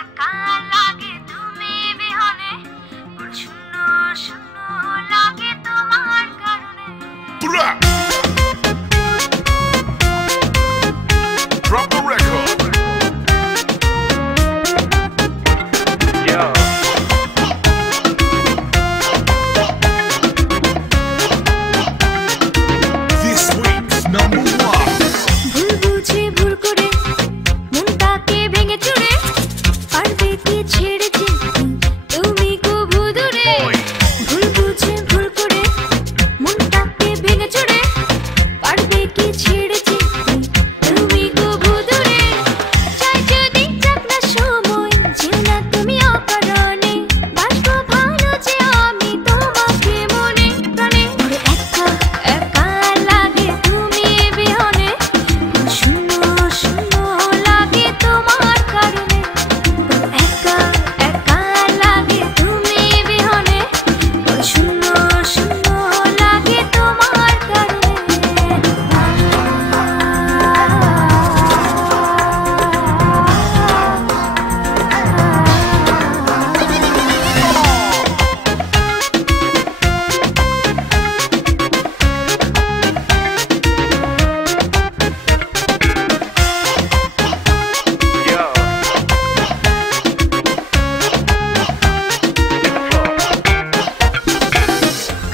একা লাগে তুমি বিহনে, বড় শূন্য শূন্য লাগে তোমার কারণে। Drop the record. Yeah. This week's number one. ভুল বুঝে ভুল করে মনটাকে ভেঙে চুরে, পারবে কি ছেড়ে যেতে তুমি কবু দূরে। ভুল বুঝে ভুল করে মনটাকে ভেঙে চুরে, পারবে কি ছেড়ে যেতে তুমি কবু দূরে। চাই যদি যাক না সময়, যেও না তুমি অকারণে, বাসবো ভালো যে আমি তোমাকে মনে প্রাণে। একা একা লাগে তুমি বিহনে, শূন্য শূন্য লাগে তোমার কারণে। একা একা লাগে তুমি বিহনে, শূন্য শূন্য লাগে তোমার কারণে। Yeah.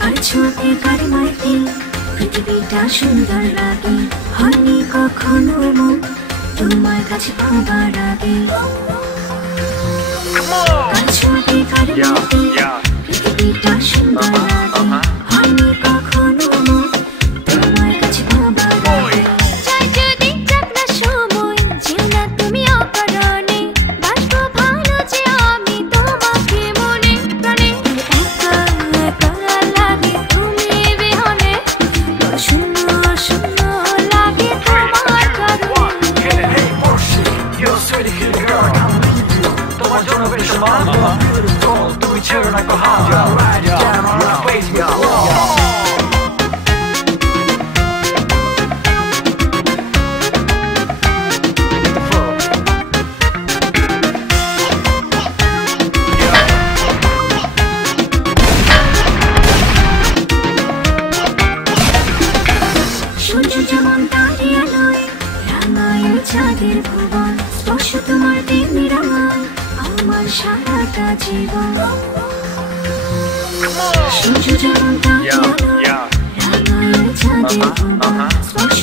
কার ছোঁয়াতে কার মায়াতে পৃথিবীটা সুন্দর লাগে, হয়নি কখনো এমন তোমার কাছে পাবার আগে। Come on. Car ছোঁয়াতে car মায়াতে Yeah. পৃথিবীটা সুন্দর লাগে, হয়নি কখনো এমন তোমার কাছে পাবার আগে। চাই যদি যাক না সময়, যেও না তুমি অকারণে, বাসবো ভালো যে আমি তোমাকে মনে প্রাণে। একা একা লাগে তুমি বিহনে, শূন্য শূন্য লাগে তোমার কারণে। Hey, bullshit, you're a sweetie cute girl. তোমার জন্য বেশ মানব, তুমি ছেড়ে না কো হাত, ride it down on my face with the wall. সূর্য যেমন তারে আলোয় রাঙায় চাঁদের ভুবন, স্পর্শ তোমার তেমনি রাঙায় আমার সারাটা জীবন। সূর্য যেমন তারে Yeah. আলোয় Yeah. রাঙায় চাঁদের ভুবন, স্পর্শ